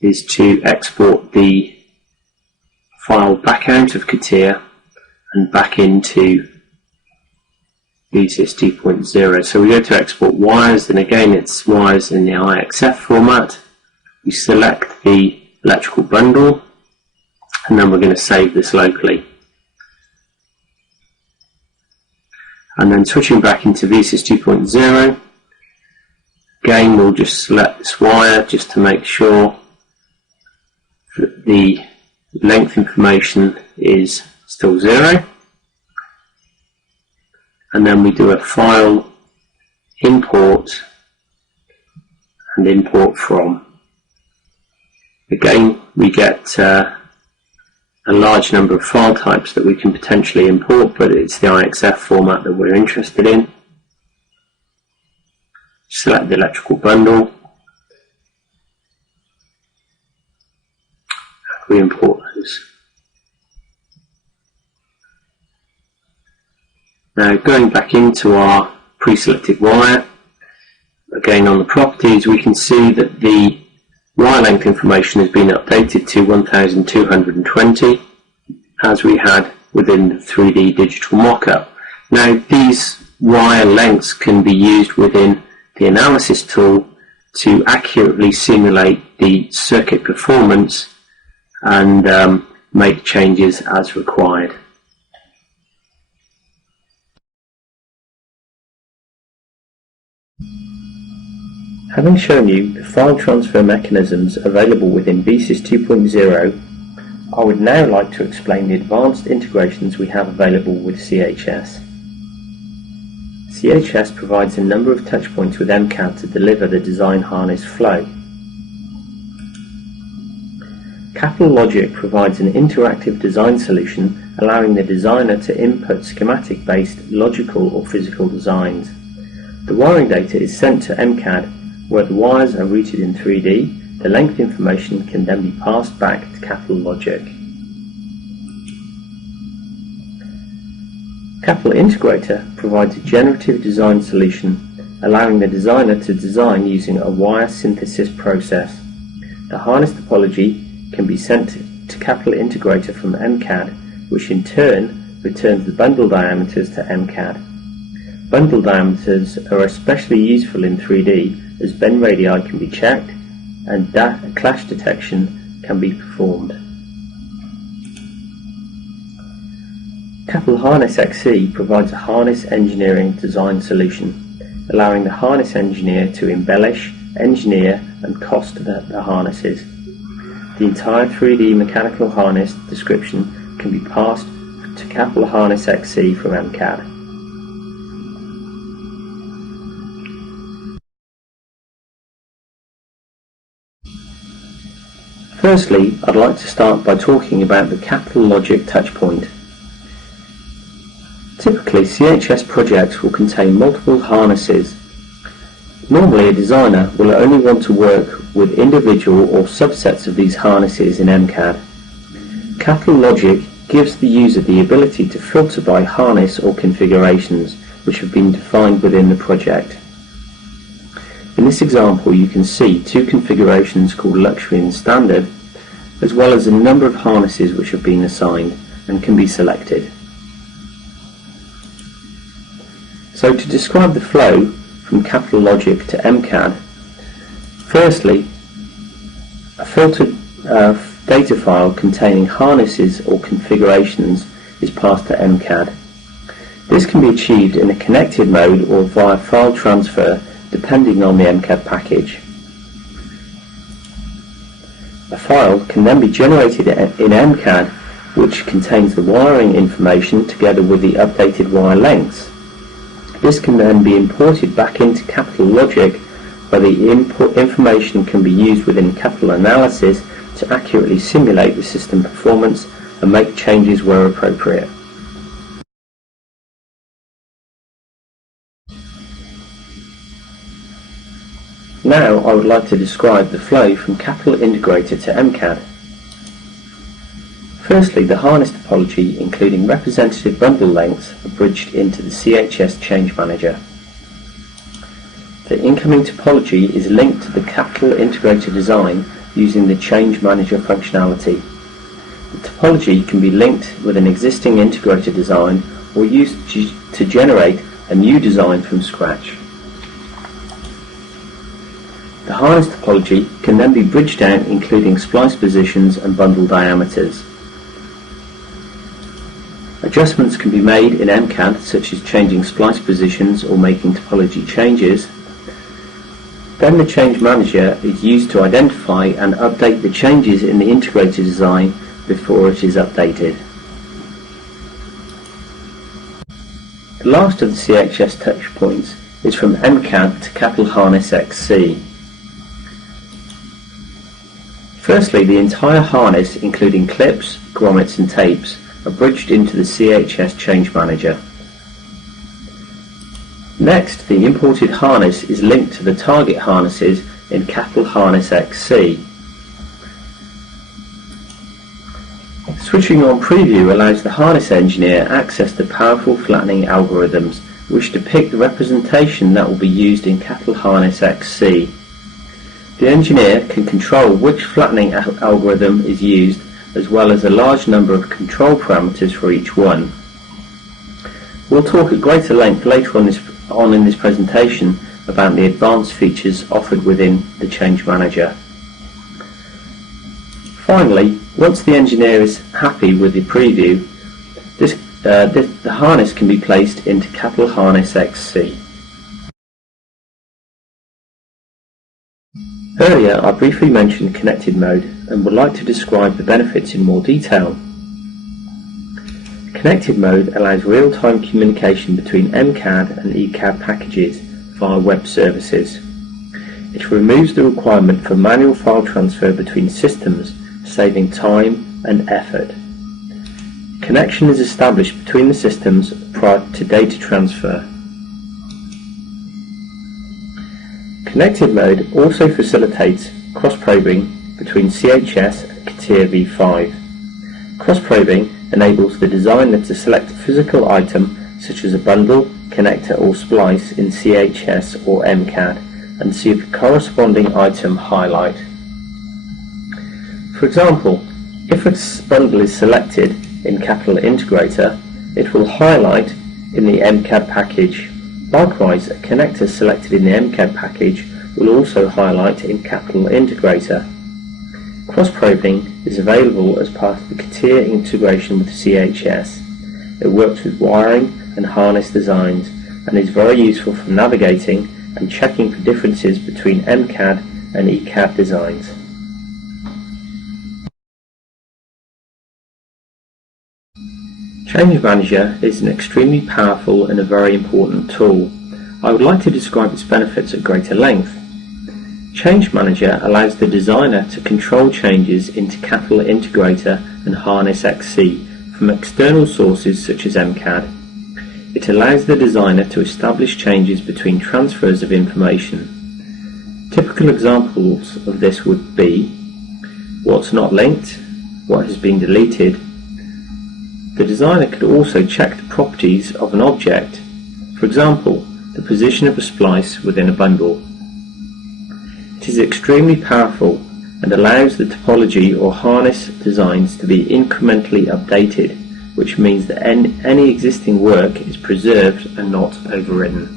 is to export the file back out of CATIA and back into VeSys 2.0. So we go to export wires, and again it's wires in the IXF format. We select the electrical bundle, and then we're going to save this locally. And then switching back into VeSys 2.0, again we'll just select this wire just to make sure that the length information is still 0. And then we do a file import and import from. Again, we get a large number of file types that we can potentially import, but it's the IXF format that we're interested in. Select the electrical bundle. We import those. Now going back into our pre-selected wire, again on the properties we can see that the wire length information has been updated to 1220 as we had within the 3D digital mock-up. Now these wire lengths can be used within the analysis tool to accurately simulate the circuit performance and make changes as required. Having shown you the file transfer mechanisms available within VeSys 2.0, I would now like to explain the advanced integrations we have available with CHS. CHS provides a number of touchpoints with MCAD to deliver the design harness flow. Capital Logic provides an interactive design solution allowing the designer to input schematic-based logical or physical designs. The wiring data is sent to MCAD, where the wires are routed in 3D. The length information can then be passed back to Capital Logic. Capital Integrator provides a generative design solution, allowing the designer to design using a wire synthesis process. The harness topology can be sent to Capital Integrator from MCAD, which in turn returns the bundle diameters to MCAD. Bundle diameters are especially useful in 3D as bend radii can be checked and clash detection can be performed. Capital Harness XE provides a harness engineering design solution, allowing the harness engineer to embellish, engineer and cost the harnesses. The entire 3D mechanical harness description can be passed to Capital Harness XE from MCAD. Firstly, I'd like to start by talking about the Capital Logic touchpoint. Typically, CHS projects will contain multiple harnesses. Normally, a designer will only want to work with individual or subsets of these harnesses in MCAD. Capital Logic gives the user the ability to filter by harness or configurations which have been defined within the project. In this example you can see two configurations called Luxury and Standard, as well as a number of harnesses which have been assigned and can be selected. So to describe the flow from Capital Logic to MCAD, firstly a filtered data file containing harnesses or configurations is passed to MCAD. This can be achieved in a connected mode or via file transfer depending on the MCAD package. A file can then be generated in MCAD which contains the wiring information together with the updated wire lengths. This can then be imported back into Capital Logic where the input information can be used within Capital Analysis to accurately simulate the system performance and make changes where appropriate. Now I would like to describe the flow from Capital Integrator to MCAD. Firstly, the harness topology, including representative bundle lengths, are bridged into the CHS Change Manager. The incoming topology is linked to the Capital Integrator design using the Change Manager functionality. The topology can be linked with an existing integrator design or used to generate a new design from scratch. The harness topology can then be bridged out, including splice positions and bundle diameters. Adjustments can be made in MCAD, such as changing splice positions or making topology changes. Then the Change Manager is used to identify and update the changes in the integrator design before it is updated. The last of the CHS touchpoints is from MCAD to Capital Harness XC. Firstly, the entire harness, including clips, grommets and tapes, are bridged into the CHS Change Manager. Next, the imported harness is linked to the target harnesses in Capital Harness XC. Switching on Preview allows the harness engineer access to powerful flattening algorithms which depict the representation that will be used in Capital Harness XC. The engineer can control which flattening algorithm is used, as well as a large number of control parameters for each one. We'll talk at greater length later on in this presentation about the advanced features offered within the Change Manager. Finally, once the engineer is happy with the preview, the harness can be placed into Capital Harness XC. Earlier I briefly mentioned connected mode and would like to describe the benefits in more detail. Connected mode allows real-time communication between MCAD and ECAD packages via web services. It removes the requirement for manual file transfer between systems, saving time and effort. Connection is established between the systems prior to data transfer. Connected mode also facilitates cross-probing between CHS and CATIA V5. Cross-probing enables the designer to select a physical item such as a bundle, connector or splice in CHS or MCAD and see the corresponding item highlight. For example, if a bundle is selected in Capital Integrator, it will highlight in the MCAD package. Likewise, a connector selected in the MCAD package will also highlight in Capital Integrator. Cross-probing is available as part of the CATIA integration with CHS. It works with wiring and harness designs and is very useful for navigating and checking for differences between MCAD and ECAD designs. Change Manager is an extremely powerful and a very important tool. I would like to describe its benefits at greater length. Change Manager allows the designer to control changes into Capital Integrator and Harness XC from external sources such as MCAD. It allows the designer to establish changes between transfers of information. Typical examples of this would be what's not linked, what has been deleted. The designer could also check the properties of an object, for example, the position of a splice within a bundle. It is extremely powerful and allows the topology or harness designs to be incrementally updated, which means that any existing work is preserved and not overwritten.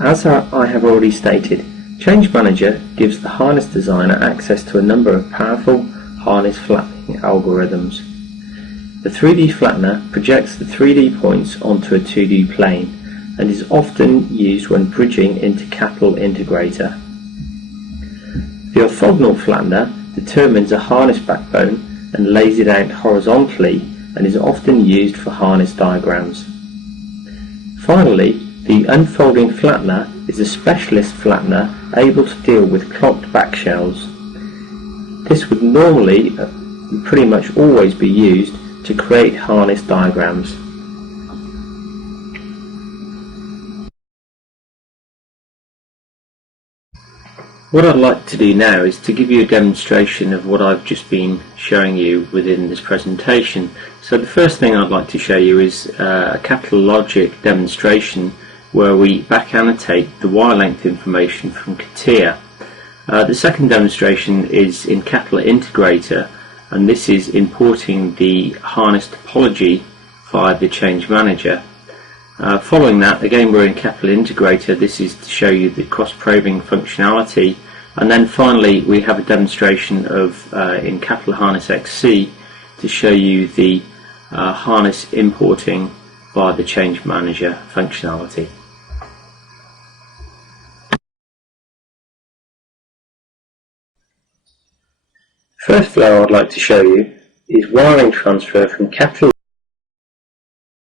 As I have already stated, Change Manager gives the harness designer access to a number of powerful harness flattening algorithms. The 3D flattener projects the 3D points onto a 2D plane and is often used when bridging into Capital Integrator. The orthogonal flattener determines a harness backbone and lays it out horizontally and is often used for harness diagrams. Finally, the unfolding flattener is a specialist flattener able to deal with clocked back shells. This would normally pretty much always be used to create harness diagrams. What I'd like to do now is to give you a demonstration of what I've just been showing you within this presentation. So the first thing I'd like to show you is a Capital Logic demonstration where we back annotate the wire length information from CATIA. The second demonstration is in Capital Integrator, and this is importing the harness topology via the Change Manager. Following that, again we're in Capital Integrator. This is to show you the cross-probing functionality, and then finally we have a demonstration of in Capital Harness XC to show you the harness importing via the Change Manager functionality. First flow I'd like to show you is wiring transfer from Capital